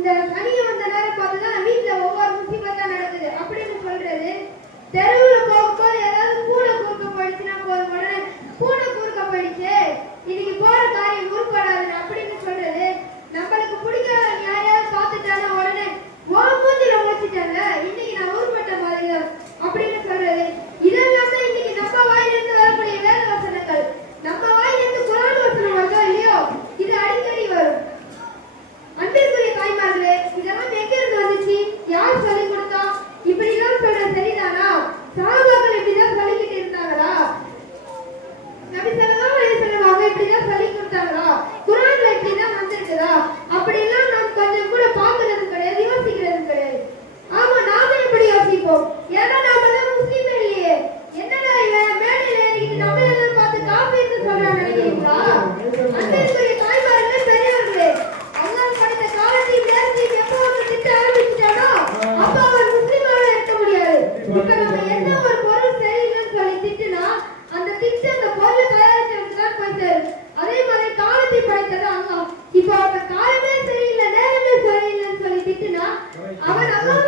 இந்த சனியை வந்த நேரம் பார்த்துதான் வீட்டில் ஒவ்வொரு முசீபத்தா நடக்குது. அப்படின்னு சொல்றது தெருவில் போகும்போது ஏதாவது பூனை குறுக்க போயிடுச்சுன்னா போதும். உடனே பூனை குறுக்க போயிடுச்சு. இன்னைக்கு போற ¡Ah, bueno, no!